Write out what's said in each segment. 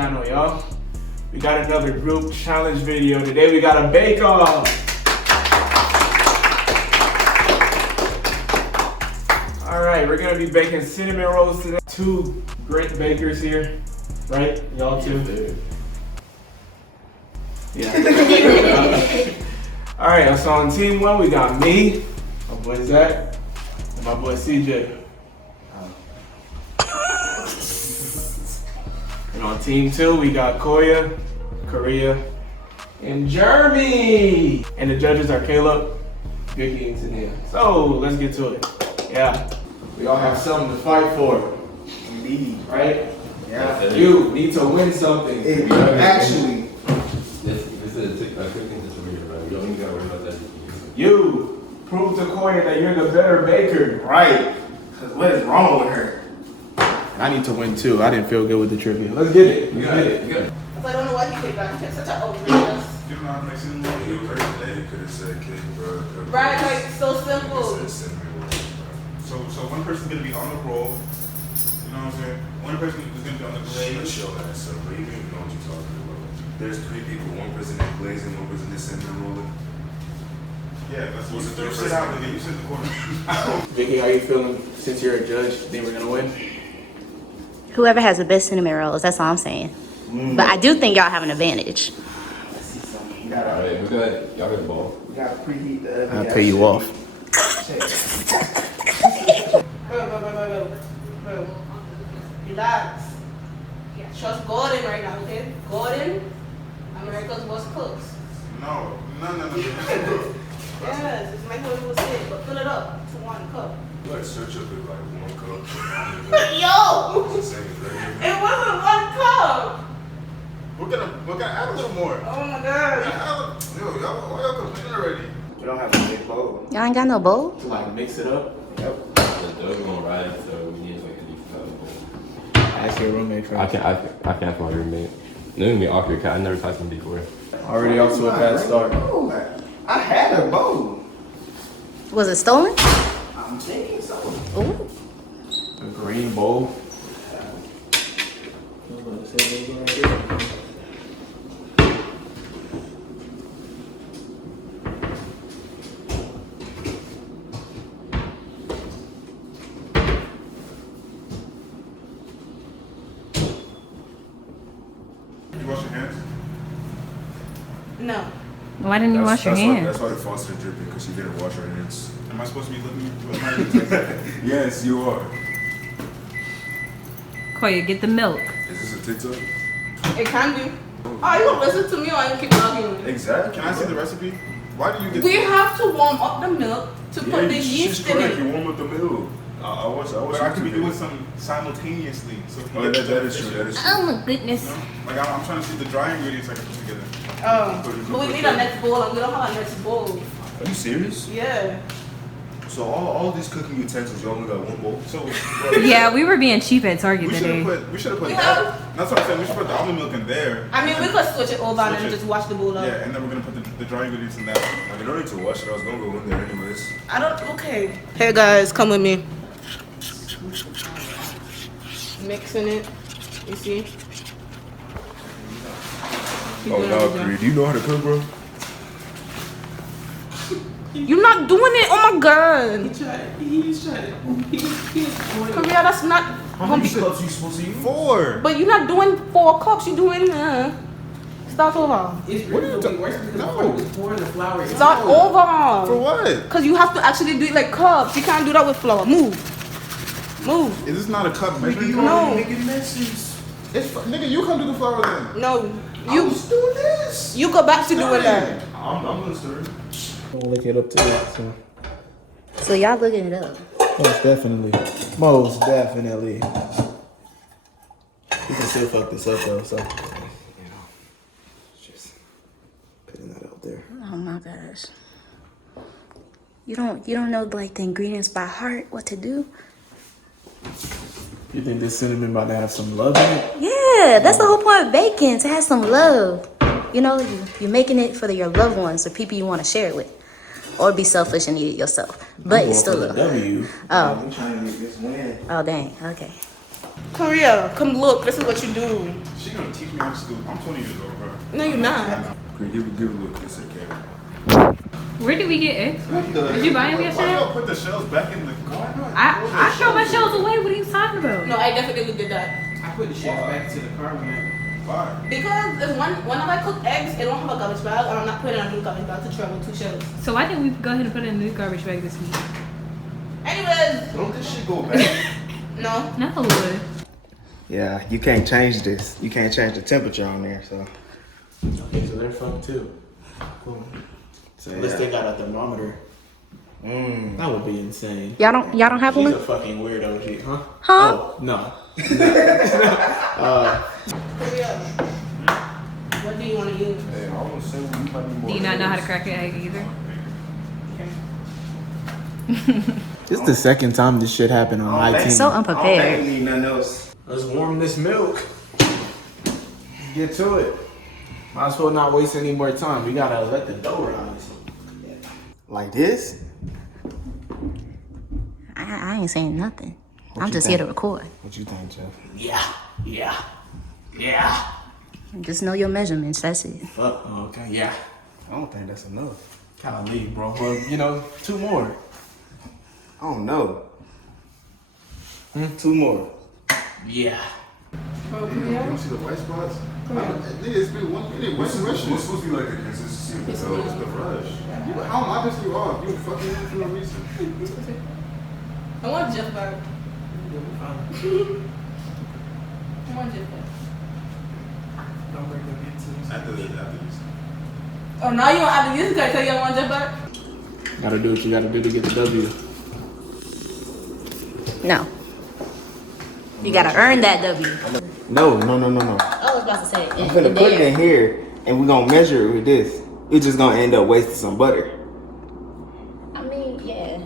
channel, y'all. We got another group challenge video. Today we got a bake-off. All right, we're gonna be baking cinnamon rolls today. Two great bakers here, right? Y'all too? Yeah. All right, so on team one, we got me, my boy Zach, and my boy CJ. And on team two, we got Koya, Korea, and Jeremy. And the judges are Caleb, Vicky, and Tania. So let's get to it. Yeah, we all have something to fight for. Indeed. Right? Yeah. You need to win something. Actually. This is a cooking situation, right? You don't even gotta worry about that. You prove to Koya that you're the better baker. Right. Because what is wrong with her? I need to win too. I didn't feel good with the trivia. Let's get it. Let's get it. Good. I don't know why you picked that. It's such an outrageous. You know how makes it look you crazy. Could have said cake, bro. Right, like so simple. So one person's gonna be on the roll. You know what I'm saying? One person is gonna be on the glaze. Show that stuff, but you don't even know what you're talking about. There's three people. One person is glazing, one person is cinnamon rolling. Yeah, that's What's the you third sit person? out and then you sit in the corner. Vicky, how you feeling since you're a judge? Think we're gonna win? Whoever has the best cinnamon rolls, that's all I'm saying. But I do think y'all have an advantage. Let's see something. You Alright, gotta, we got, y'all got the ball. we gotta preheat the oven. I'll pay you off. Bro. Relax. Trust Gordon right now, okay? Gordon, America's worst cooks. No. Yes, it's like what it was said, but fill it up to 1 cup. You like search up with like 1 cup. Yo! It's the same as regular. It wasn't 1 cup! We're gonna add a little more. Oh my god. Yo, y'all, why y'all complaining already? We don't have a big bowl. Y'all ain't got no bowl? To like mix it up. Yep. The dough gonna ride, so we need like a deep bowl. Ask your roommate for I can't ask my roommate. It's gonna be awkward, cause I never touched him before. already off to a bad start. I had a bowl. Was it stolen? I'm thinking so. Ooh. A green bowl. You wash your hands? No. Why didn't you wash your hands? That's why the faucet is dripping, because you didn't wash your hands. Am I supposed to be looking? Yes, you are. Koya, get the milk. Is this a TikTok? It can be. Oh, you gonna listen to me or you keep arguing? Exactly. Can I see the recipe? Why do you get We have to warm up the milk to put the yeast in correct. it. You warm up the milk. I watched But I could be YouTube doing videos. something simultaneously. So if you Oh, get that is true. That is true. Oh my goodness. You know? Like I'm trying to see the dry ingredients I can put together. But we need a next bowl and we don't have a next bowl. Are you serious? Yeah. So all these cooking utensils, you only got one bowl. So Yeah, we were being cheap at Target we should today. have put Yeah. that's what I'm saying. We should put the almond milk in there. I mean, we could switch it over and Switch then it. just wash the bowl up. Yeah, and then we're gonna put the dry ingredients in that. I mean, don't need to wash it. I was gonna go in there anyways. I don't. Okay. Hey guys, come with me. Mixing it. You see? Oh no, Creed, do you know how to cook, bro? You're not doing it. Oh my god. He's trying. Korea, that's not. How many cups you supposed to use? 4. But you're not doing 4 cups. You're doing. Start over. It's really the worst because No. it's pouring the flour in. Start For over. what? Because you have to actually do it like cups. You can't do that with flour. Move. Move. Is this not a cup measuring cup? No. Making messes. Nigga, you come do the flour then. No. I You. was doing this. You go back to doing that. I'm gonna stir. Don't look it up to that, so. So y'all looking it up. Most definitely. Most definitely. You can still fuck this up though, so. You know, just putting that out there. Oh my gosh. You don't know like the ingredients by heart, what to do? You think this cinnamon about to have some love in it? Yeah, that's the whole point of baking, to have some love. You know, you're making it for your loved ones or people you want to share it with. Or be selfish and eat it yourself. But it's still a love. W. Oh. I'm trying to make this win. Oh, dang. Okay. Korea, come look. This is what you do. She gonna teach me how to scoop. I'm 20 years old, bro. No, you're not. Give a look. It's okay. Where did we get eggs from? Did you buy them Why yesterday? y'all put the shells back in the car? I throw my shells away. What are you talking about? No, I definitely did that. I put the shit back to the car when I. Why? Because if whenever I cook eggs, it don't have a garbage bag, and I'm not putting it in a new garbage bag to travel 2 shells. So why didn't we go ahead and put it in the garbage bag this week? Anyways, Don't this shit go back? no. No. Yeah, you can't change this. You can't change the temperature on there, so. Okay, so they're fucked too. Cool. So unless they got a thermometer, that would be insane. Y'all don't have She's one? a fucking weirdo, she, huh? Huh? Oh, no. Korea, what do you want to use? Hey, I want to say you might be more. Do you not know how to crack an egg either? This is the second time this shit happened on my team. So I don't think unprepared. we need nothing else. Let's warm this milk. Let's get to it. Might as well not waste any more time. We gotta let the dough rise. Like this? I ain't saying nothing. What I'm you just think? here to record. What you think, Jeff? Yeah. Just know your measurements. That's it. Fuck. Okay. Yeah. I don't think that's enough. Golly, bro. Well, 2 more. I don't know. 2 more. Yeah. You don't see the white spots? Nigga, it's been one minute. What's the rush? What's supposed to be like the consistency of the It's dough? the rush. How am I pissing you off? You fucking me for no reason. I want Jeff back. I want Jeff back. After this. Oh, now you want after this guy tell you I want Jeff back? Gotta do what you gotta do to get the W. No. You gotta earn that W. No. I was about to say. I'm finna put it in here, and we're gonna measure it with this. We're just gonna end up wasting some butter. I mean, yeah.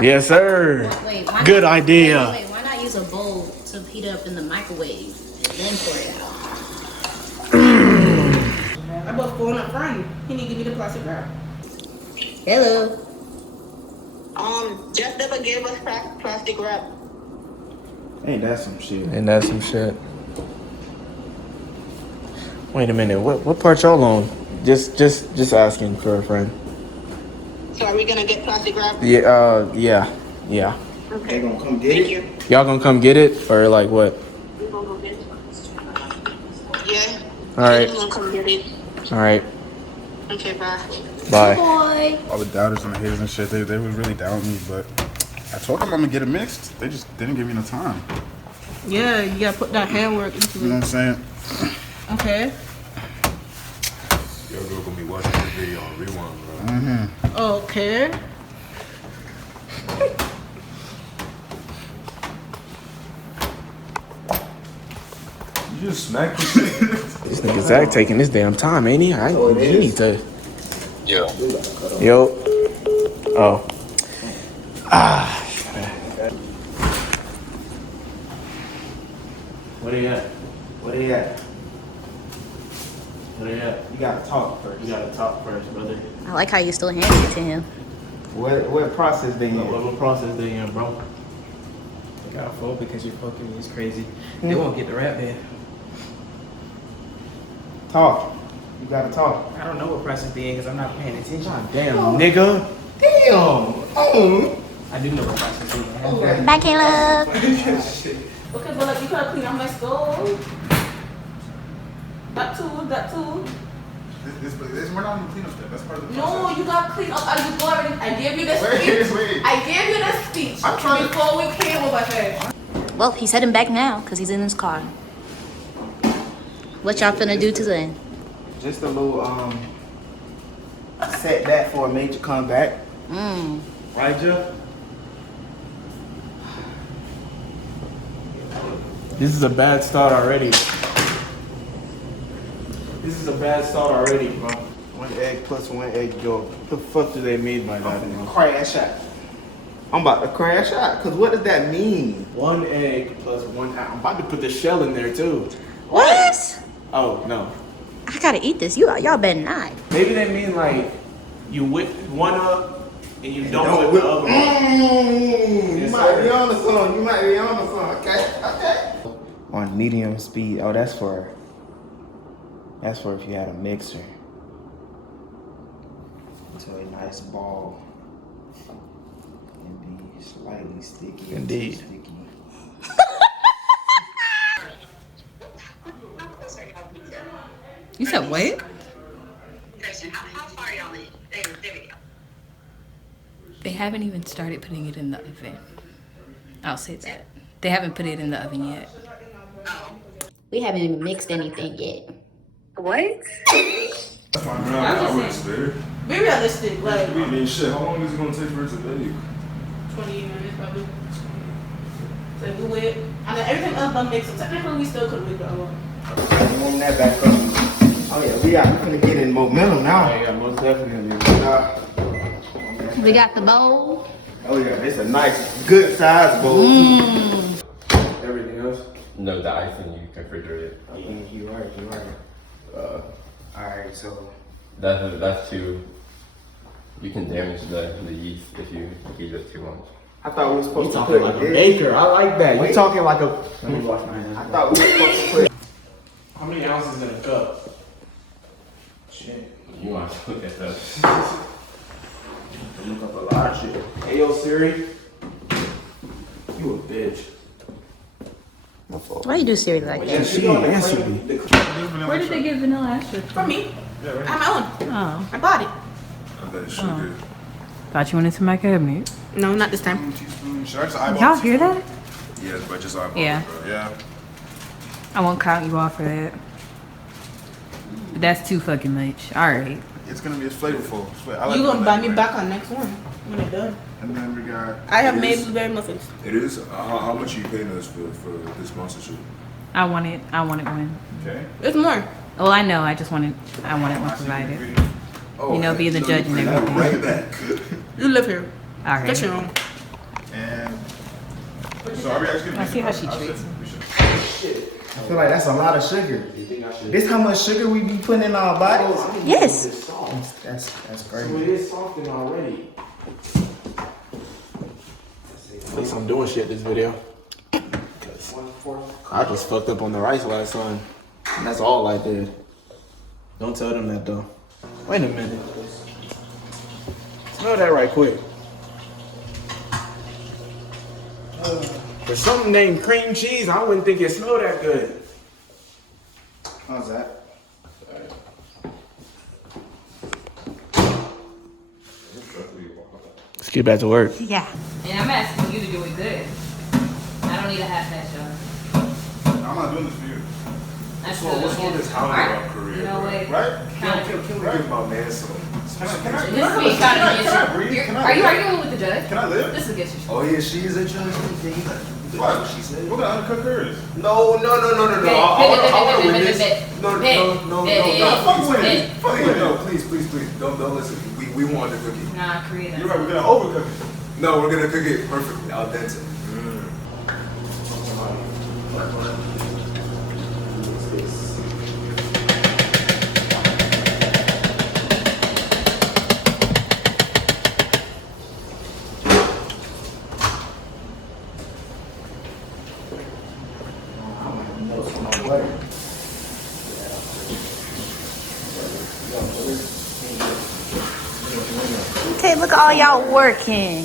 Yes, sir. Wait, why Good not, idea. Wait, why not use a bowl to heat up in the microwave and then pour it out? I bought phone a friend. He need to give me the plastic wrap. Hello. Jeff never gave us plastic wrap. Ain't that some shit? And that's some shit. Wait a minute. What part y'all on? Just asking for a friend. So are we gonna get plastic wrap? Yeah. They gonna come get it? Y'all gonna come get it or like what? We're gonna go get it. Yeah. All right. We're gonna come get it. All right. Okay, bye. Bye. Boy. All the doubters and the haters and shit, they was really doubting me, but I told them I'm gonna get it mixed. They just didn't give me enough time. Yeah, you gotta put that handwork into You know what I'm saying? Okay. Yo, girl gonna be watching this video on rewind, bro. Okay. You just smacked the shit. This nigga Zach taking his damn time, ain't he? He need to. Yo. Yo. Oh. Where they at? Where they at? Where they at? You gotta talk first. You gotta talk first, brother. I like how you still handed it to him. What process they in? What process they in, bro? I got a phone because you're fucking me. It's crazy. They won't get the rap then. Talk. You gotta talk. I don't know what process they in because I'm not paying attention. Damn, nigga. Damn. Oh. I do know what process they in. Bye, Caleb. Okay, but like you gotta clean out my stove. That too. We're not on the cleanup step. That's part of the No, process. you gotta clean up. You already. I gave you the speech. Wait. I gave you the speech I'm trying to- before we came over here. Well, he's heading back now because he's in his car. What y'all finna do today? Just a little set that for a major comeback. Right, Jeff? This is a bad start already. This is a bad start already, bro. 1 egg plus 1 egg yolk. What the fuck do they mean by that? man? Crash out. I'm about to crash out. Cause what does that mean? 1 egg plus 1. I'm about to put the shell in there too. What? Oh no. I gotta eat this. Y'all better not. Maybe they mean like you whip one up and you don't whip the other one. You Yes, might sir. be on to something. Okay. on medium speed. Oh, that's for if you had a mixer. So a nice ball and be slightly sticky. Indeed. Sticky. You said what? How far are y'all in? There we go. They haven't even started putting it in the oven. I'll say that. They haven't put it in the oven yet. We haven't even mixed anything yet. What? That's my girl. I wouldn't spare. Be realistic, like I mean, shit, how long is it gonna take for it to bake? 20 minutes probably. So do it. And then everything else done mixed. So technically we still could make the oven. Warm that back up. Oh yeah, we gonna get in momentum now. Yeah, most definitely. We got the bowl. Oh yeah, it's a nice, good size bowl. Everything else. No, the icing you can refrigerate it. You're right. All right, so That's too. You can damage the yeast if you heat it too much. I thought we were supposed You to talking put like a this. baker. I like that. You Wait. talking like a. I thought we were supposed to put. How many ounces in a cup? Shit. You want to look at that? Look up a lot of shit. Hey yo, Siri. You a bitch. Why you do Siri like that? Yeah, she answered me. Where did they get vanilla extract For from? me, I have my own. Oh. I bought it. I bet sugar. Thought you went into my cabinet. No, not this time. Teaspoon. Should I just eyeball Y'all the hear teaspoon? that? Yes, but just eyeball Yeah. it, bro. Yeah. I won't count you off for that. But that's too fucking much. Alright. It's gonna be flavorful. I like You it gonna like buy me that. back on next one when it's done. And then we got. I have it made is- blueberry muffins. It is. How much are you paying us for this sponsorship? I wanted one. Okay. It's more. Well, I know. I wanted one provided. Oh, You know, being the so judge you and bring that everything. Right back. You live here. Alright. Get your own. And so are we actually? I see how she treats me. I feel like that's a lot of sugar. This how much sugar we be putting in our bodies? Yes. That's So great. it is softened already. At least I'm doing shit this video. 'Cause I just fucked up on the rice last time. And that's all I did. Don't tell them that though. Wait a minute. Smell that right quick. For something named cream cheese, I wouldn't think it smelled that good. How's that? Let's get back to work. Yeah. And I'm asking you to do it good. I don't need a half-ass job. I'm not doing this for you. That's So what's on this how about Korea? You know bro? what? Right? Can we give my man some? Can I This is breathe? being kind of Can I breathe? Can I Are you live? arguing with the judge? Can I live? This is against your. Oh yeah, she is a judge. What? She said. We're gonna undercut hers. No. I want to witness. No. Fuck with it. Fuck with it. No, please. Don't listen. We want the cookie. Nah, Korea. You're right, we're gonna overcook it. No, we're gonna cook it perfectly al dente. Okay, look at all y'all working.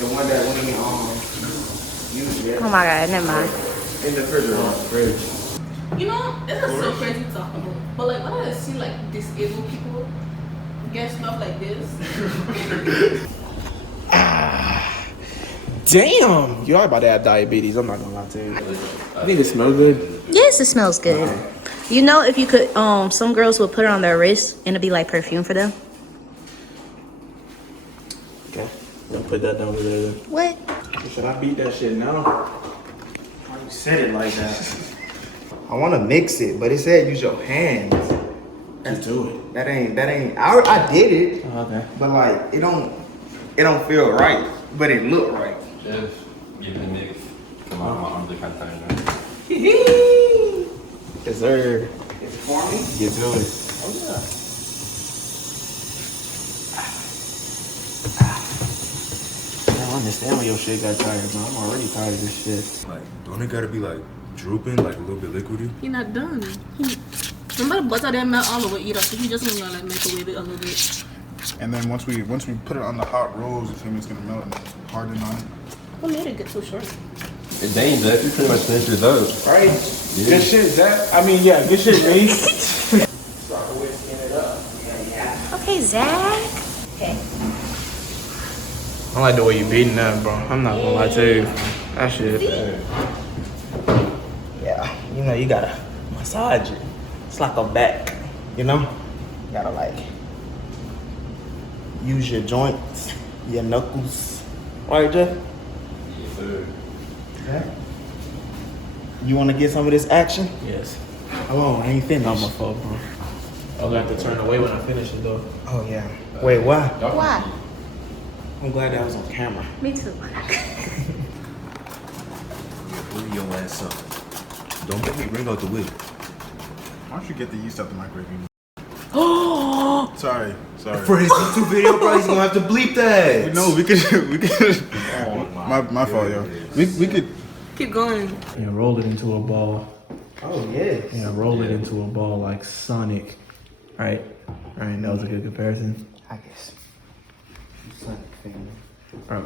The one that went used Oh my god, never mind. in the refrigerator. You know, this is so crazy to talk about. But like when I see like disabled people get stuff like this. Damn! You are about to have diabetes. I'm not gonna lie to you. I think it smells good. Yes, it smells good. You know, if you could, some girls will put it on their wrist and it'd be like perfume for them. Okay. I'm gonna put that down over there then. What? Should I beat that shit now? Why you said it like that? I want to mix it, but it said use your hands. Let's do it. That ain't. I did it, Okay. but like it don't feel right, but it look right. Just give it a mix. Come on, my arms are kind of tired now. Yes, sir. Is it for me? Get to it. I don't understand why your shit got tired, man. I'm already tired of this shit. Like, don't it gotta be like drooping, like a little bit liquidy. He not done. Remember the butter that melt all the way either, so he just gonna like microwave it a little bit. And then once we put it on the hot rolls, you feel me, it's gonna melt and then harden on it. What made it get so short? Dang, Zach, you pretty much finished yours up. Right? Yeah. Good shit, Zach. I mean, yeah, good shit, me. Okay, Zach. Okay. I like the way you beating that, bro. I'm not gonna lie to you. That shit. Yeah, you know, you gotta massage it. It's like a back, you know? You gotta like use your joints, your knuckles. Right, Jeff? Yes, sir. Yeah. You wanna get some of this action? Yes. Hold on, I ain't finished. I'm a fuck, bro. I'm gonna have to turn away when I finish it, though. Oh, yeah. Wait, why? Why? I'm glad that was on camera. Me too. Hurry your ass up. Don't make me bring out the wig. Why don't you get the yeast out the microwave? Sorry. For his YouTube video, bro, he's gonna have to bleep that. No, we could. my fault, yo. We could. Keep going. Yeah, roll it into a ball. Oh, yeah. Yeah, roll it into a ball like Sonic. Right? Right, that was a good comparison. I guess. Sonic family. Bro.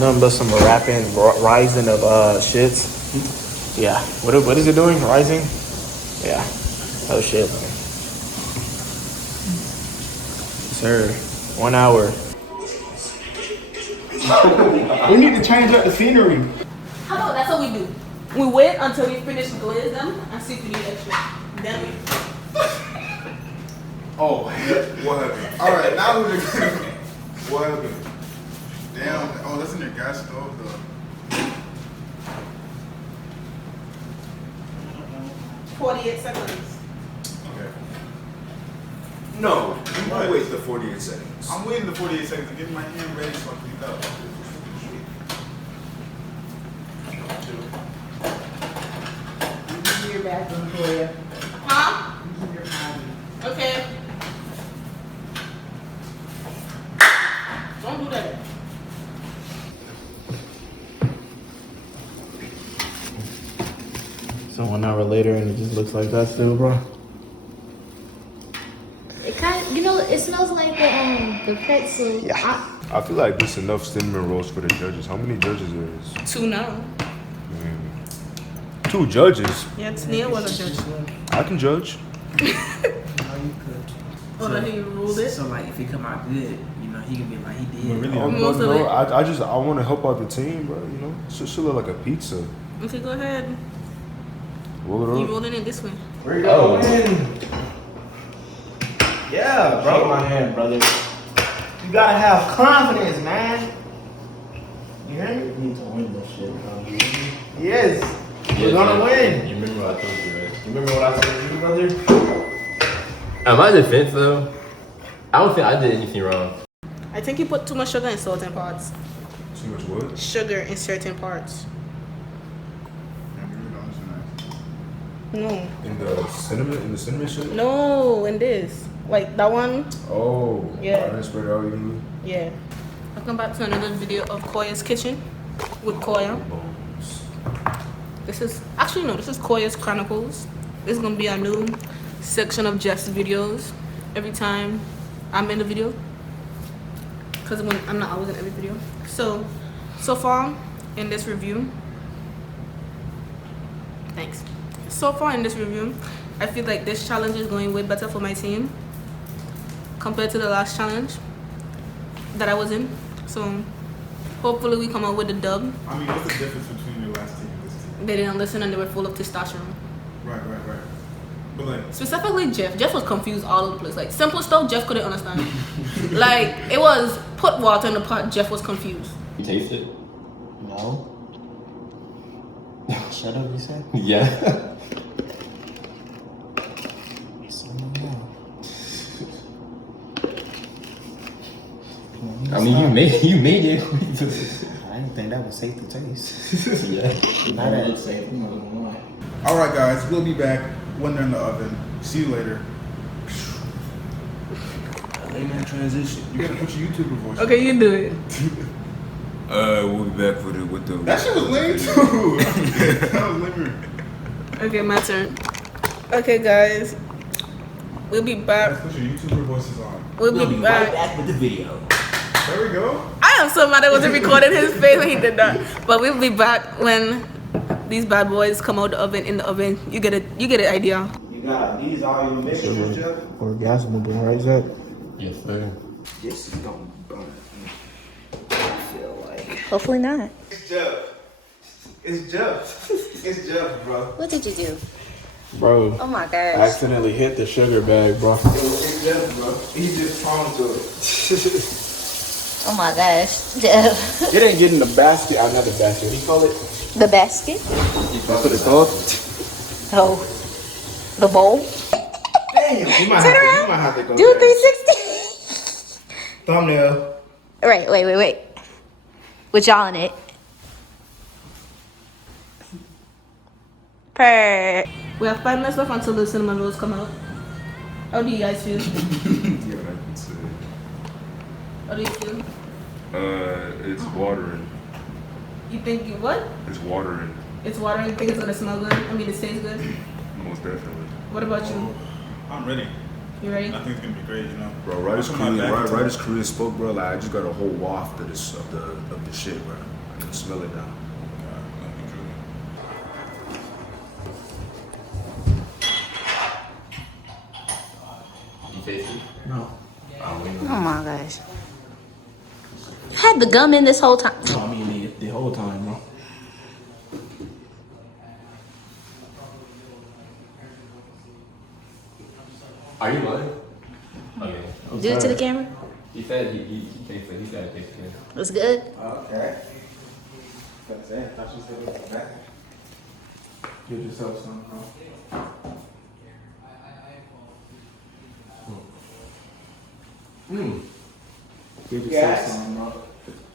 Nothing but some rapping, rising of shits. Yeah. What is it doing? Rising? Yeah. Oh shit. Sir. 1 hour. We need to change up the scenery. How about that's what we do? We wait until we finish glazing them and see if we need extra. Then we. Oh, what happened? All right, now we're gonna. What happened? Damn. Oh, that's in your gas stove, though. 48 seconds. Okay. No, you might wait the 48 seconds. I'm waiting the 48 seconds to get my hand ready so I can eat that. Your bathroom, Toya. Huh? Okay. Don't do that. So 1 hour later and it just looks like that still, bro. It kind of, it smells like the pretzel. Yeah. I feel like this is enough cinnamon rolls for the judges. How many judges there is? 2 now. 2 judges. Yeah, Tania was a judge. I can judge. No, you could. Oh, that he ruled it? So like, if it come out good, he can be like, he did. But really, Oh, Most of no, it. I want to help out the team, bro. You know, should look like a pizza. Okay, go ahead. Roll You it up. rolling it this way. We're going. Yeah, Shake bro. my hand, brother. You gotta have confidence, man. You hear me? You need to win this shit, bro. Yes. We're gonna win. You remember what I told you, right? You remember what I said to you, brother? In my defense, though, I don't think I did anything wrong. I think you put too much sugar in certain parts. Too much what? Sugar in certain parts. Yeah, we really don't listen to No. In the cinnamon shit? No, in this. Like that one. Oh. Yeah. I didn't spread it out evenly. Yeah. Welcome back to another video of Koya's Kitchen with Koya. This is Koya's Chronicles. This is gonna be a new section of Jeff's videos every time I'm in the video. Cause when I'm not always in every video. So far in this review, thanks. So far in this review, I feel like this challenge is going way better for my team compared to the last challenge that I was in. So hopefully we come out with a dub. I mean, what's the difference between your last team and this team? They didn't listen and they were full of testosterone. Right. But like, Specifically Jeff. Jeff was confused all over the place. Like simple stuff Jeff couldn't understand. Like it was put water in the pot, Jeff was confused. You taste it? No. Shut up, you said? Yeah. I mean, you made it. I didn't think that was safe to taste. Yeah. Not that. It's safe. I'm not gonna lie. all right, guys, we'll be back when they're in the oven. See you later. Late night transition. You gotta put your YouTuber voice. Okay, you do it. We'll be back with the. That shit was lame too. That was lame. Okay, my turn. Okay, guys. We'll be back. Put your YouTuber voices on. We'll be back. Back with the video. There we go. I am so mad I wasn't recording his face when he did that. But we'll be back when these bad boys come out the oven in the oven. You get an idea. You got these all your mixtures, Jeff? Orgasmable, right, Zach? Yes, sir. This is gonna burn. I feel like. Hopefully not. It's Jeff. It's Jeff. It's Jeff, bro. What did you do? Bro, Oh my gosh. accidentally hit the sugar bag, bro. It's Jeff, bro. He's just prone to it. Oh my gosh. Jeff. It ain't getting the basket. Not the basket. What do you call it? The basket? That's what it's called. Oh. The bowl? Damn. You might have to go. Do 360. Thumbnail. Wait. With y'all in it. Per. We have 5 minutes left until the cinnamon rolls come out. How do you guys feel? Yeah, that's it. How do you feel? It's watering. You think you what? It's watering. It's water. You think it's gonna smell good? I mean, it tastes good. Most definitely. What about you? I'm ready. You ready? I think it's gonna be great, you know. Bro, right as Come on, Korean, back. right as Korean spoke, bro, like I just got a whole waft of this of the shit, bro. I can smell it now. You taste it? No. Oh my gosh. You had the gum in this whole time. No, I mean the whole time, bro. Are you lying? Okay. Do it to the camera. He said he tastes it. He said it tastes good. It's good. Okay. That's it. I thought you said it was back. Give yourself some, bro. Give yourself Yes. some, bro.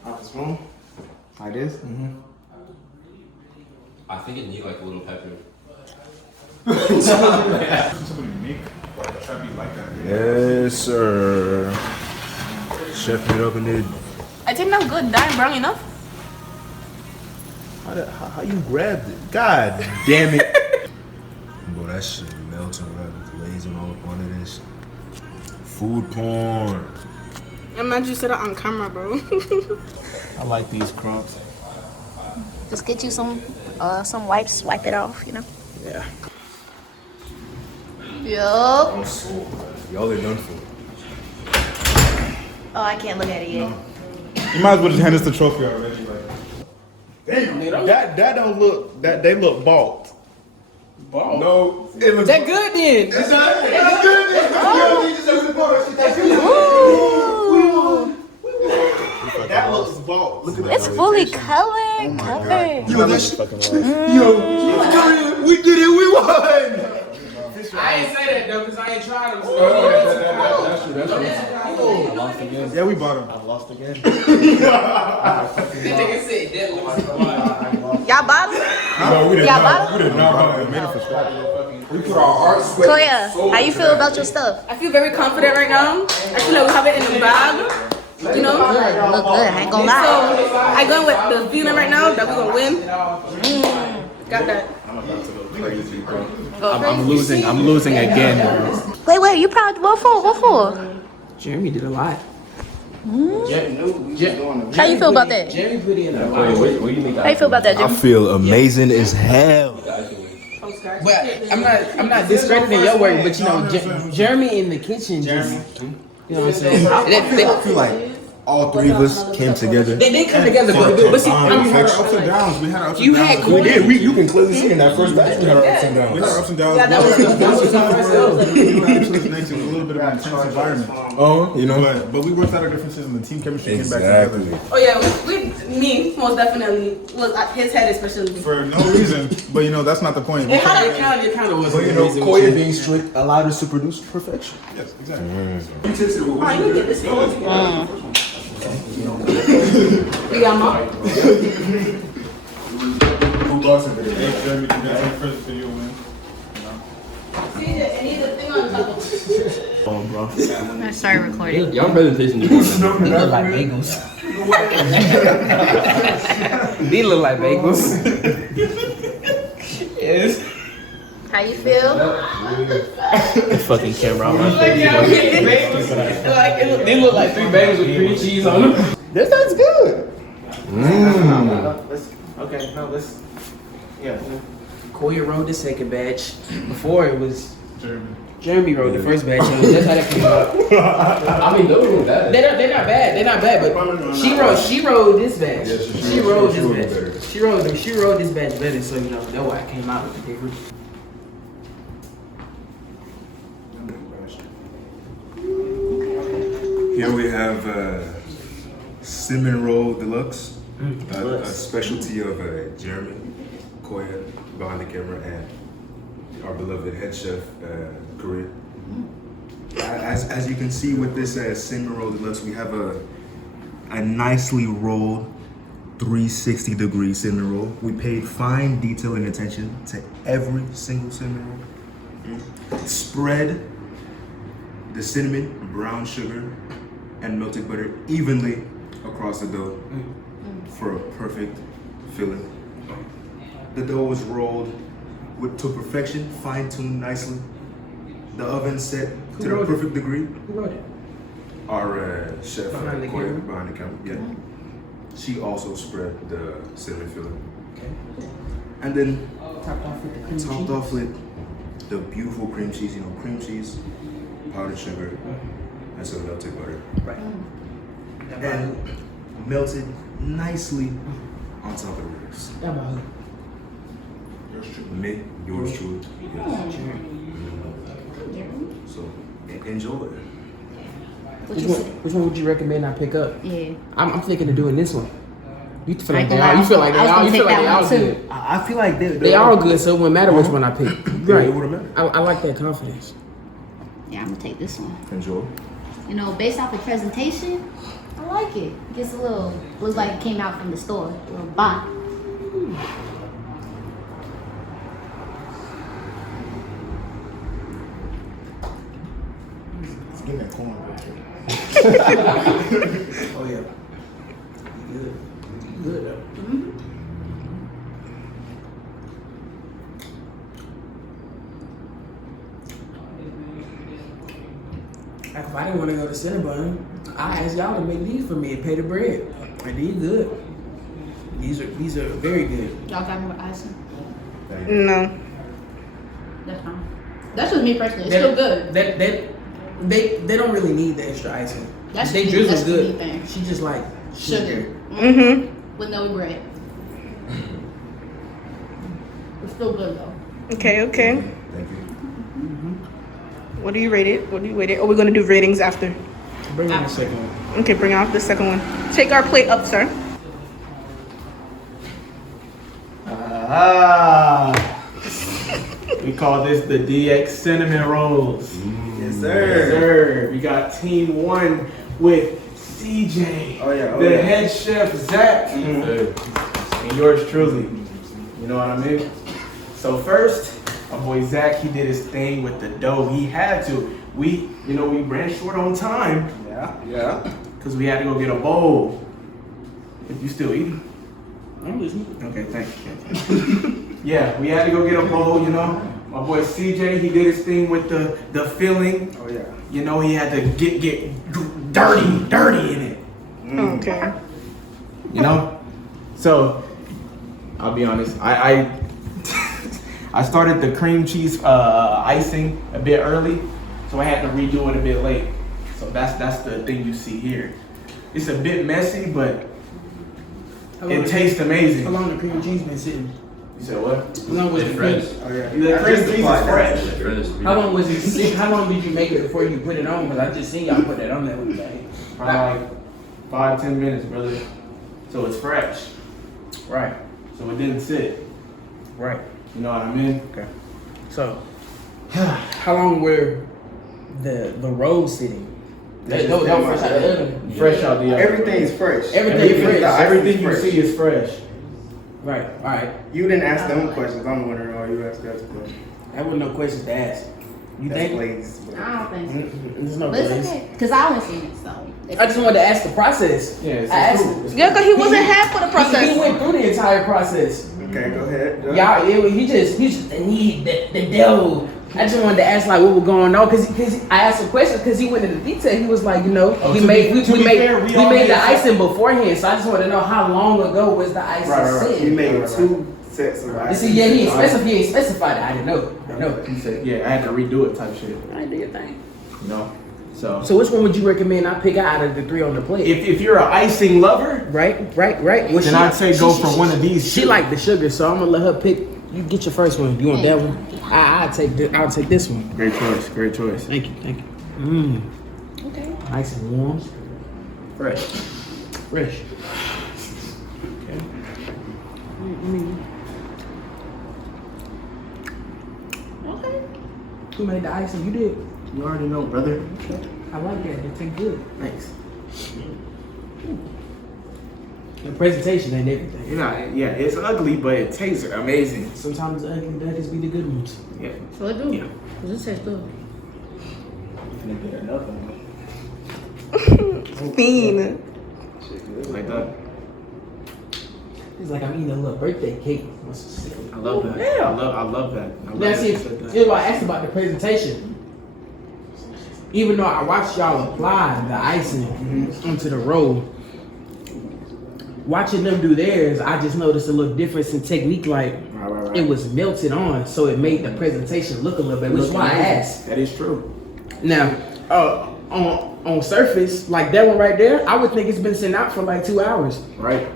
Out the spoon. Like this. I think it needs like a little pepper. Something unique. Like, try to be like that. Yes, sir. Chef it up and then I think I'm good. That ain't brown enough. how you grabbed it? God damn it. Bro, that shit melting right glazing all up under this. Food porn. Imagine you said it on camera, bro. I like these crumbs. Just get you some wipes. Wipe it off, you know. Yeah. Yup. Y'all are done for. Oh, I can't look at it yet. You might as well just hand us the trophy already. Like, Damn. That don't look. That they look bald. Ball. no, it looks That good then. That's good. That's good. That looks bald. Look at that. It's fully colored. Covered. Yo, that shit. We did it. We won. I ain't say that though, cause I ain't tried them. That's true. That's true. I lost again. Yeah, we bought him. I lost again. Y'all bottom? No, we did Y'all not. bottom? We did not. We made it for scratch. We put our hearts, sweat, Koya, how you feel about your stuff? I feel very confident right now. I feel like we have it in the bag. You know? Good. Look good. I ain't gonna So lie. I going with the feeling right now that we're gonna win. Got that. I'm losing. I'm losing again, bro. Wait. You proud? What for? What for? Jeremy did a lot. How you feel about that? Jeremy put in a lot. Wait, what do you think? How you feel about that, I Jim? feel amazing as hell. But I'm not discrediting your work, but you know, Jeremy in the kitchen just, you know what I'm saying? I feel like all three of us came together. They did come together, but see, We had our ups and downs. We had our ups and You downs. had We did. You can clearly see in that first batch we had our ups and We had downs. our ups and downs. Yeah, that was the first L. We were actually next to a little bit of an intense environment. Oh, you know. But we worked out our differences and the team chemistry came back together. Exactly. Oh yeah, me most definitely was at his head especially. For no reason, but you know that's not the point. It had a count. It counted. But you know, Koya being strict allowed us to produce perfection. Yes, exactly. Oh, you can get this thing. Yeah, Mom. Who lost it? Jeremy, that's our first video win. See, I need the thing on top of I started recording. Y'all presentation is These look like bagels. These look like bagels. Yes. How you feel? Fucking camera on my face. They look like 3 bagels with cream cheese on them. That sounds good. Okay, no, let's. Yeah. Koya rode the second batch. Before it was Jeremy rode the first batch. So that's how that came out. I mean, those were bad. They're not bad. They're not bad. But she rode this batch. She rode this batch. She rode this batch better. So that's why I came out with the difference. Here we have cinnamon roll deluxe, a specialty of Jeremy Koya behind the camera and our beloved head chef Korea. As you can see with this cinnamon roll deluxe, we have a nicely rolled 360-degree cinnamon roll. We paid fine detail and attention to every single cinnamon roll. Spread the cinnamon, brown sugar, and melted butter evenly across the dough for a perfect filling. The dough was rolled to perfection, fine-tuned nicely. The oven set to the perfect degree. Who wrote it? Our chef Behind the camera? behind the camera, yeah. She also spread the cinnamon filling. Okay. And then Topped off with the cream topped cheese. off with the beautiful cream cheese, cream cheese, powdered sugar, and some melted butter. Right. And melted nicely on top of the rice. That about her. Me, yours truly. Yes. So enjoy. Which one would you recommend I pick up? Yeah. I'm thinking of doing this one. You feel like I they ain't all? gonna You feel lie, like they I was all? gonna You feel take like they that all one too. good? I feel like They all good, so it wouldn't matter which one I pick. Right. It wouldn't matter. I like that confidence. Yeah, I'm gonna take this one. Enjoy. Based off the presentation, I like it. Gets a little, looks like it came out from the store. A little bond. Let's give me a corn real quick. Oh yeah. Good. Good though. Like if I didn't want to go to Cinnabon, I asked y'all to make these for me and pay the bread. And these good. These are very good. Y'all got more icing? No. That's fine. That's just me personally. It's still good. They don't really need the extra icing. That's they the- drizzle that's the good. neat thing. She just like Sugar. Mm-hmm. With no bread. It's still good though. Okay, okay. Thank you. What do you rate it? What do you rate it? Or we're gonna do ratings after. Bring on the second one. Okay, bring out the second one. Take our plate up, sir. We call this the DX Cinnamon Rolls. Yes, Yes, sir. sir. We got team 1 with CJ, Oh, yeah. the head chef Zach, Mm-hmm. and yours truly. You know what I mean? So first, my boy Zach, he did his thing with the dough. He had to. We ran short on time Yeah. because we had to go get a bowl. If you still eating? I'm listening. Okay, thank you. Yeah, we had to go get a bowl, My boy CJ, he did his thing with the filling. Oh yeah. He had to get dirty in it. Okay. So I'll be honest, I started the cream cheese icing a bit early, so I had to redo it a bit late. So that's the thing you see here. It's a bit messy, but it tastes amazing. How long the cream cheese been sitting? You said what? How long was It's the fresh. cream? Oh yeah. The cream cheese is fresh. How long was it? How long did you make it before you put it on? Because I just seen y'all put that on there one day. Probably like 5-10 minutes, brother. So it's fresh. Right. So it didn't sit. Right. You know what I mean? Okay. So, how long were the rolls sitting? That was fresh out of the oven. Fresh out the oven. Everything's fresh. Everything fresh. Everything you see is fresh. Right. All right. You didn't ask them questions. I'm wondering why you asked that question. That wasn't no questions to ask. You That's think? ladies. I don't think so. There's no But it's place. okay. Because I only seen it, so. I just wanted to ask the process. Yeah, it's I asked cool. him. Yeah, because he wasn't half for the He process. went through the entire process. Okay, go ahead. Joe. Y'all, he just the devil. I just wanted to ask like what was going on because I asked some questions because he went into detail. He was like, you know, we made the icing beforehand, so I just want to know how long ago was the icing set. He made 2 sets of icing. See, yeah, he ain't specified it. I didn't know. He said, yeah, I had to redo it type shit. I did your thing. You know? So which one would you recommend I pick out of the 3 on the plate? if you're an icing lover, right. Well, then I'd say go for one of these. She like the sugar, so I'm gonna let her pick. You get your first one. You want that one? I'll take this one. Great choice. Thank you. Okay. Nice and warm. Fresh. Okay. Okay. Who made the icing? You did. You already know, brother. Okay. I like that. It tastes good. Thanks. The presentation ain't everything. You know, yeah, it's ugly, but it tastes amazing. Sometimes the ugly duckies be the good ones. Yeah. So I do. Yeah. This tastes good. Gonna get another one. Fiend. Like that. It's like I'm eating a little birthday cake. I love that. Yeah. I love that. I love Now, see, that. here's what I asked about the presentation. Even though I watched y'all apply the icing onto the roll, watching them do theirs, I just noticed a little difference in technique. Like Right. it was melted on, so it made the presentation look a little better. Which is why I asked. That is true. Now, on surface, like that one right there, I would think it's been sent out for like 2 hours. Right.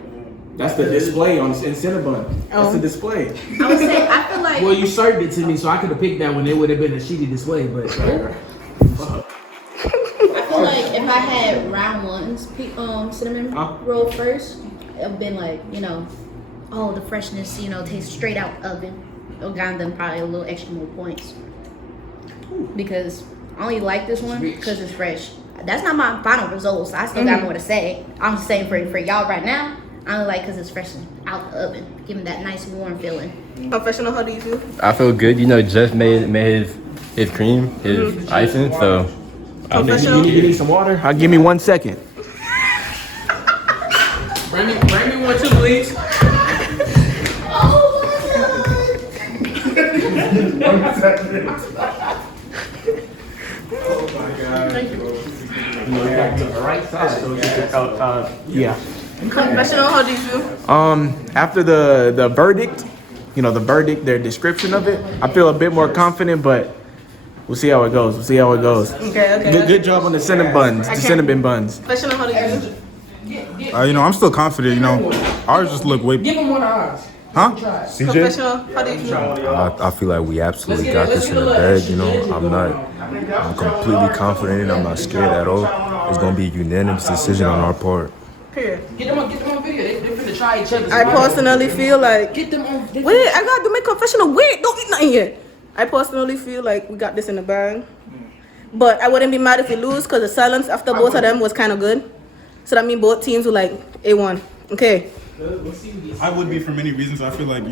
That's the display on in Cinnabon. That's the display. I would say I feel like Well, you served it to me, so I could have picked that one. It would have been a shitty display, but. I feel like if I had round ones, cinnamon roll first, it would have been like, you know, oh, the freshness, you know, tastes straight out oven. It would have gotten them probably a little extra more points. Because I only like this one because it's fresh. That's not my final results. I still got more to say. I'm just saying for y'all right now, I only like because it's fresh out the oven, giving that nice warm feeling. Professional, how do you feel? I feel good. You know, Jeff made his cream, his icing, so. You need some water? Give me 1 second. Bring me one too, please. Oh my god! Thank you. The right side. Yeah. Professional, how do you feel? After the verdict, their description of it, I feel a bit more confident, but we'll see how it goes. Okay. Good job on the cinnamon buns. Professional, how do you feel? I'm still confident. Ours just look way. Give him one of ours. Huh? CJ? Professional, how do you feel? I feel like we absolutely got this in the bag. I'm completely confident and I'm not scared at all. It's gonna be a unanimous decision on our part. Here. Get them on video. They finna try each other. I personally feel like. Get them on. Wait, I got to make confessional. Wait, don't eat nothing yet. I personally feel like we got this in the bag. But I wouldn't be mad if we lose because the silence after both of them was kind of good. So that means both teams were like A1. Okay. I would be for many reasons. I feel like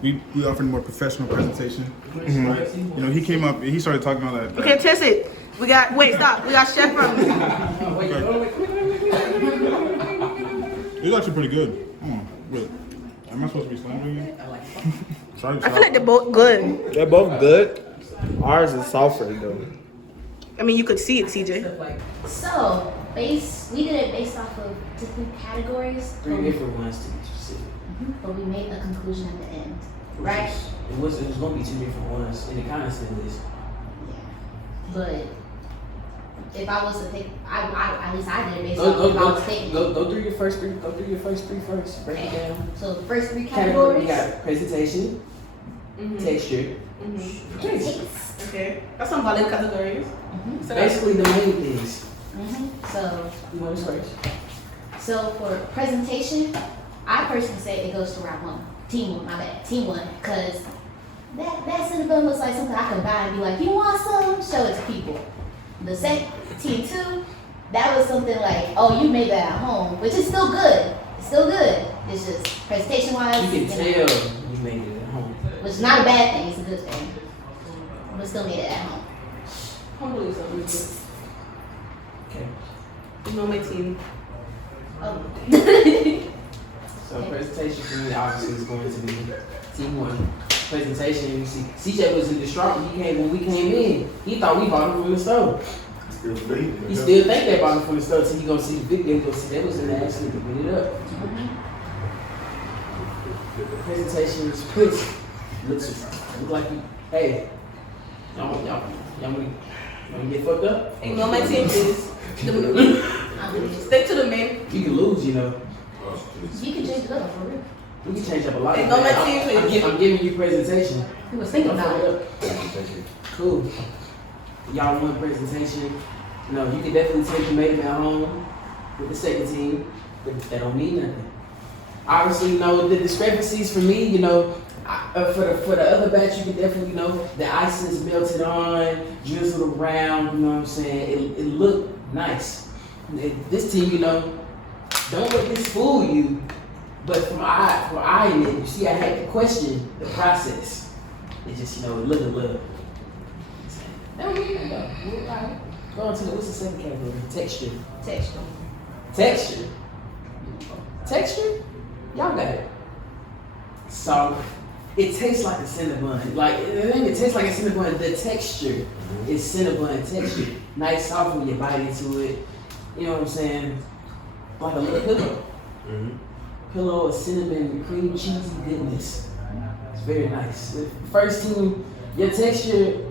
we offered more professional presentation. He came up. He started talking about that. Okay, test it. We got Chef from. It's actually pretty good. Wait, am I supposed to be slandering you? I feel like they're both good. They're both good. Ours is softer though. I mean, you could see it, CJ. So, we did it based off of different categories. 3 different ones to be specific. But we made a conclusion at the end, right? It was gonna be 2 different ones, and it kind of said this. But if I was to pick, at least I did it based Go off of what I was thinking. through your first 3. Go through your first 3 first. Break it down. So the first 3 Category. categories. We got presentation, texture, taste. Okay. That's some valid categories. Mm-hmm. Basically, the main things. So You want to start? So for presentation, I personally say it goes to round 1. Team 1, my bad. Team 1, because that cinnamon was like something I could buy and be like, you want some? Show it to people. The second, team 2, that was something like, oh, you made that at home, which is still good. It's still good. It's just presentation wise. You can tell you made it at home. Which is not a bad thing, it's a good thing. But still made it at home. Humbly so. Okay. You know my team. Oh. So presentation for me obviously is going to be team one. Presentation, you see, CJ was in distraught when we came in. He thought we bought him from the store. He still think they bought him from the store, so he gonna see the video, he gonna see that was in the accident to put it up. The presentation was pretty. Looks like you, hey, y'all get fucked up? Ignore my team, please. Stick to the men. You can lose, you know. You can change it up for real. We can change up a lot. Ignore my team, please. I'm giving you presentation. He was thinking about it. Cool. Y'all want presentation? You know, you can definitely take the mate at home with the second team, but that don't mean nothing. Obviously, you know, the discrepancies for me, you know, for the other batch, you can definitely, you know, the ice is melted on, drizzled around, you know what I'm saying? It looked nice. This team, you know, don't let this fool you, but from eyeing it, you see I had to question the process. It just, you know, it looked a little. Go on to what's the second category? Texture. Texture? Y'all got it. Soft. It tastes like a Cinnabon. Like, it tastes like a Cinnabon. The texture is Cinnabon texture. Nice, soft when you bite into it. You know what I'm saying? Like a little pillow. Pillow of cinnamon, cream, cheesy goodness. It's very nice. The first team, your texture,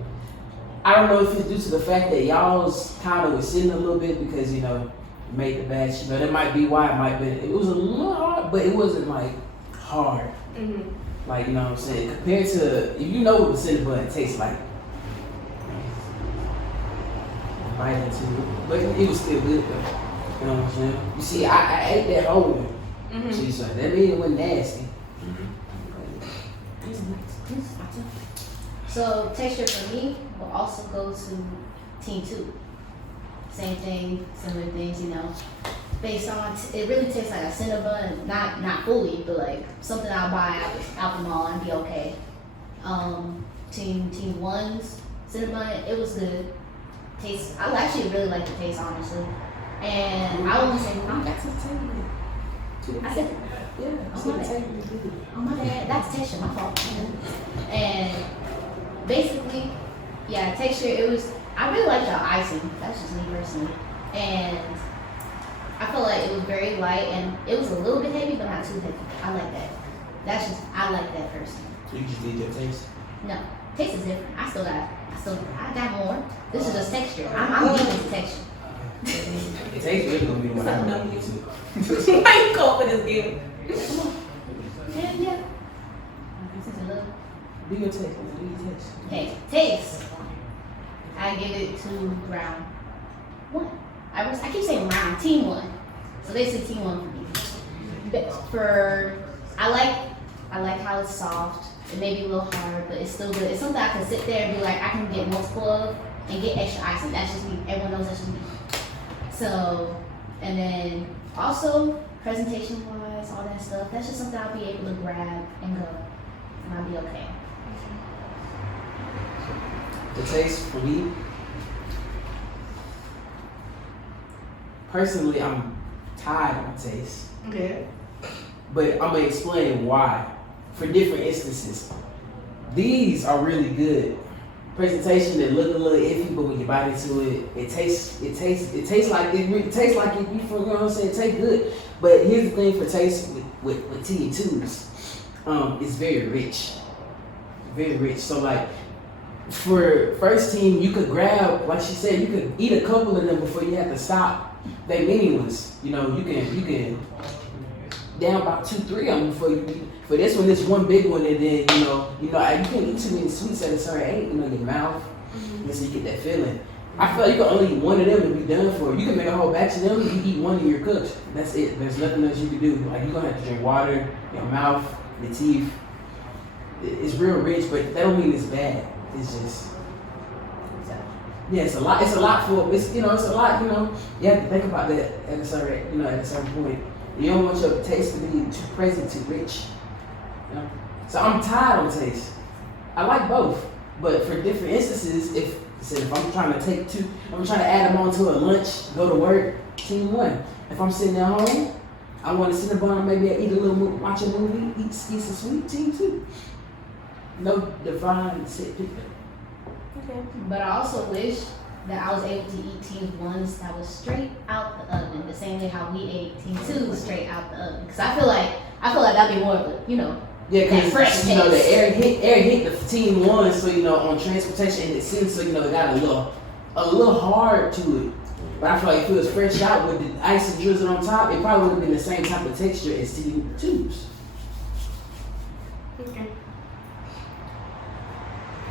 I don't know if it's due to the fact that y'all's kind of was sitting a little bit because, you know, you made the batch. You know, that might be why it might be. It was a little hard, but it wasn't like hard. Like, you know what I'm saying? Compared to, if you know what the Cinnabon tastes like, bite into it. But it was still good though. You know what I'm saying? You see, I ate that whole one. See, so that means it wasn't nasty. So texture for me will also go to team 2. Same thing, similar things, you know. Based on, it really tastes like a Cinnabon, not fully, but like something I'll buy out the mall and be okay. Team 1's Cinnabon, it was good. Taste, I actually really like the taste, honestly. And I won't say no. I said, oh my bad, that's texture, my fault. And basically, yeah, texture, it was, I really liked the icing. That's just me personally. And I felt like it was very light and it was a little bit heavy, but not too heavy. I like that. I like that personally. So you just did your taste? No, taste is different. I got more. This is just texture. I'm giving it texture. It tastes really gonna be what I'm gonna get to. Why you go for this game? Yeah. This is a little. Do your taste. Do your taste. Hey, taste. I give it to round 1. I keep saying round, team 1. So they say team 1 for me. But I like how it's soft. It may be a little hard, but it's still good. It's something I can sit there and be like, I can get multiple of and get extra icing. That's just me. Everyone knows that's just me. So, and then also presentation wise, all that stuff. That's just something I'll be able to grab and go, and I'll be okay. The taste for me, personally, I'm tired on taste. Okay. But I'm gonna explain why. For different instances, these are really good. Presentation that look a little iffy, but when you bite into it, it tastes like it. You know what I'm saying? It tastes good. But here's the thing for taste with TE2s, it's very rich, very rich. So like for first team, you could grab, like she said, you could eat a couple of them before you have to stop. They mini ones, you know, you can down about 2-3 of them before you eat. For this one, this one big one, and then you can't eat too many sweets at a certain age. You know, your mouth, and so you get that feeling. I feel like you can only eat one of them and be done for. You can make a whole batch of them. You eat one and you're cooked. That's it. There's nothing else you can do. Like you're gonna have to drink water, your mouth, your teeth. It's real rich, but that don't mean it's bad. It's just. Yeah, it's a lot. It's a lot for. It's a lot. You have to think about that at a certain point. You don't want your taste to be too present, too rich. So I'm tired on taste. I like both, but for different instances, if I'm trying to take 2, I'm trying to add them on to a lunch, go to work, team 1. If I'm sitting at home, I want to sit in the bar, maybe eat a little, watch a movie, eat some sweet team too. No defined set picture. Okay. But I also wish that I was able to eat team ones that was straight out the oven, the same way how we ate team two straight out the oven. Cause I feel like that'd be more of a, Yeah, that because fresh the taste. air hit the team one, so on transportation and it sends, so it got a little hard to it. But I feel like if it was fresh out with the ice and drizzle on top, it probably would have been the same type of texture as team twos. Okay.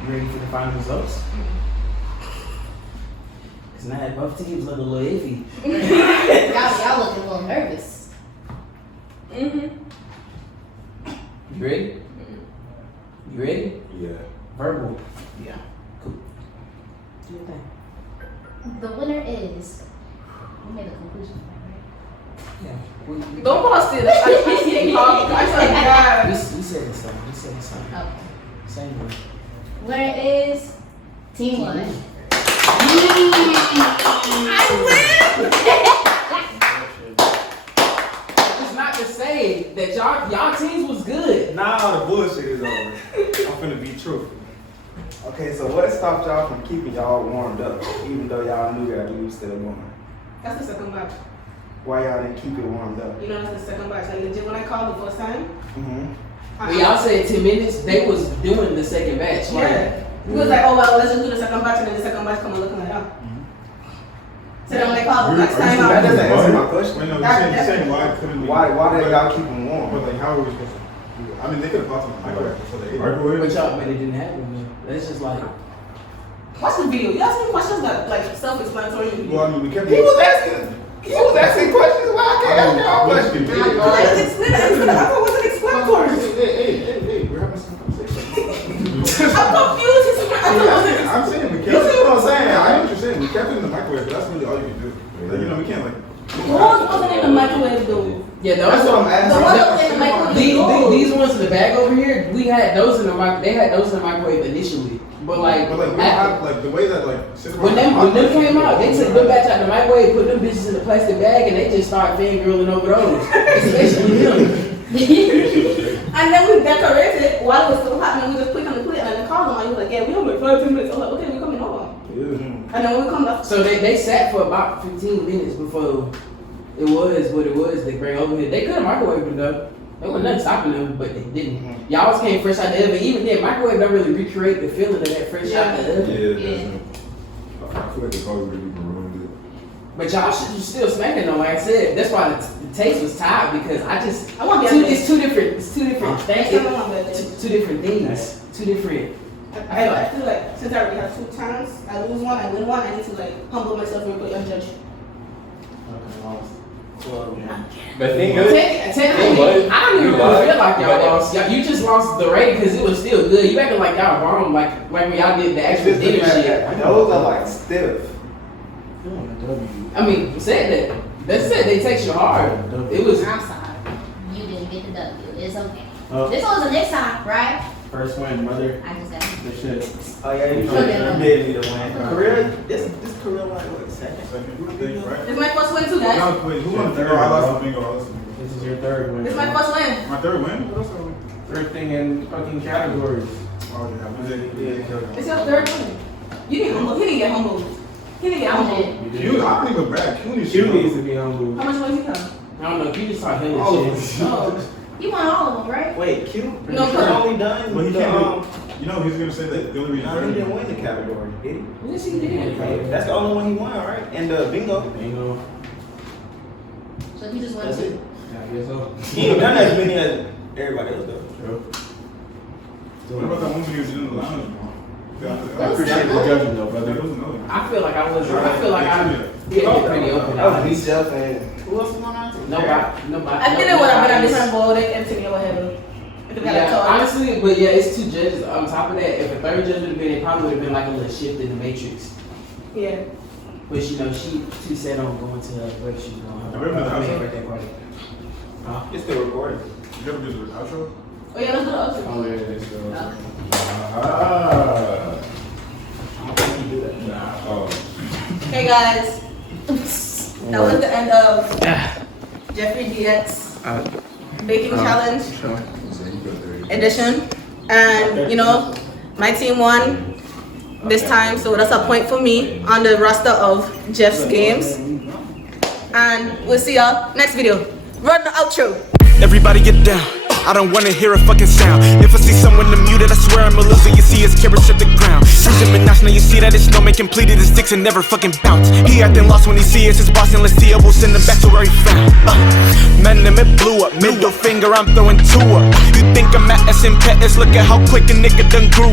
You ready for the final results? Cause now both teams look a little iffy. Y'all looking a little nervous. You ready? You ready? Yeah. Verbal. Yeah. Cool. Do your thing. The winner is. We made a conclusion, right? Yeah. Don't post it. I keep getting called. I swear to God. We said this stuff. Okay. Same way. Winner is team one. It's not to say that y'all teams was good. Nah, the bullshit is over. I'm finna be truthful. Okay, so what stopped y'all from keeping y'all warmed up, even though y'all knew that we was still going? That's the second batch. Why y'all didn't keep it warmed up? You know that's the second batch. Like legit, when I called the first time, When y'all said 10 minutes, they was doing the second batch. yeah. We was like, oh well, let's just do the second batch, and then the second batch come and looking like, oh. So then when they called the next time, That doesn't answer my question. Wait, no, you're saying why couldn't we? Why did y'all keep them warm? But like, how are we supposed to do it? I mean, they could have bought some microwave before they ate it. But y'all, but it didn't happen. That's just like. watch the video. You ask me questions that like self-explanatory. Well, I mean, we kept. He was asking questions. Why I can't ask y'all questions? It's wasn't explanatory. Hey, we're having some conversation. I'm confused. I'm saying we kept. You see what I'm saying? I know what you're saying. We kept it in the microwave, but that's really all you can do. Like, we can't like. The ones wasn't in the microwave though. Yeah, That's what I'm The ones that was in the microwave. These ones in the bag over here, we had those in the They had those in the microwave initially, but like, we don't have like the way that like. when them came out, they took them back out the microwave, put them bitches in a plastic bag, and they just started fangirling over those, especially them. And then we decorated while it was still hot, and we just put it on the plate, and then called them, and he was like, yeah, we don't wait 5-10 minutes. I'm like, okay, we coming over. And then when we come back, So they sat for about 15 minutes before it was what it was. They bring over here. They could have microwaved them though. There was nothing stopping them, but they didn't. Y'all came fresh out the oven. Even then, microwave don't really recreate the feeling of that fresh out the oven. I feel like the color really ruined it. But y'all should still smacking though. Like I said, that's why the taste was tied because I want to be it's two different things. Two different things. Two different. I feel like since I already have 2 times, I lose one, I win one, I need to like humble myself real quick and judge. But thing is, Technically, I don't even really feel like y'all lost. You just lost the rating because it was still good. You acting like y'all wrong, like when y'all did the actual dinner shit. Those are like stiff. I mean, you said that. They said they text you hard. It was. I'm sorry. You didn't get the W. It's okay. This was the next time, right? First win, brother. I just got it. Good shit. Oh yeah, you made me the win. Career, this career like what second? Right? This is my first win too, guys. No, wait, who won the third? I lost the bingo. This is your third win. This is my first win. My third win? What else I win? Third thing in fucking categories. Oh, yeah. It's your third win. You didn't humble. He didn't get humbled. He didn't get humbled. I don't even brag. Q needs Q needs to be humble. How much money he come? I don't know. You just saw him All of and shit. them. Oh, You won all of them, right? Wait, Q? No, He's no. only done But he the, can't you know, he's gonna say that the only reason. no, he didn't win the category, did he? Yes, he did. That's the only one he won, right? And the bingo. Bingo. So he just won That's 2. it. Yeah, I guess so. He ain't done as many as everybody else though. True. What about that one video you did in the lounge? I appreciate the judging though, brother. I feel like I was. I feel like I'm getting pretty open. That was me, Jeff, and who else was on that? Nobody. I think it would have been a different board if Anthony or whatever. If it got a Yeah, talk. honestly, but yeah, it's 2 judges. On top of that, if a third judge would have been, it probably would have been like a little shift in the matrix. Yeah. But you know, she set on going to where she was going. Have you ever been to the outro? Birthday party. It's still recording. You ever do the outro? Oh yeah, let's do the other. Oh yeah, that's good. Oh. Hey guys. That was the end of Jeffrey DX Baking Challenge edition. And you know, my team won this time, so that's a point for me on the roster of Jeff's games. And we'll see y'all next video. Run the outro. Everybody get down. I don't wanna hear a fucking sound. If I see someone muted, I swear I'm a loser. You see his carrots to the ground. Susan Minaj, now you see that it's no making completed. His sticks and never fucking bounce. He acting lost when he sees his boss, and let's see it. We'll send him back to where he found. Man, them it blew up. Middle finger, I'm throwing two up. You think I'm at SM Pettis? Look at how quick a nigga done grew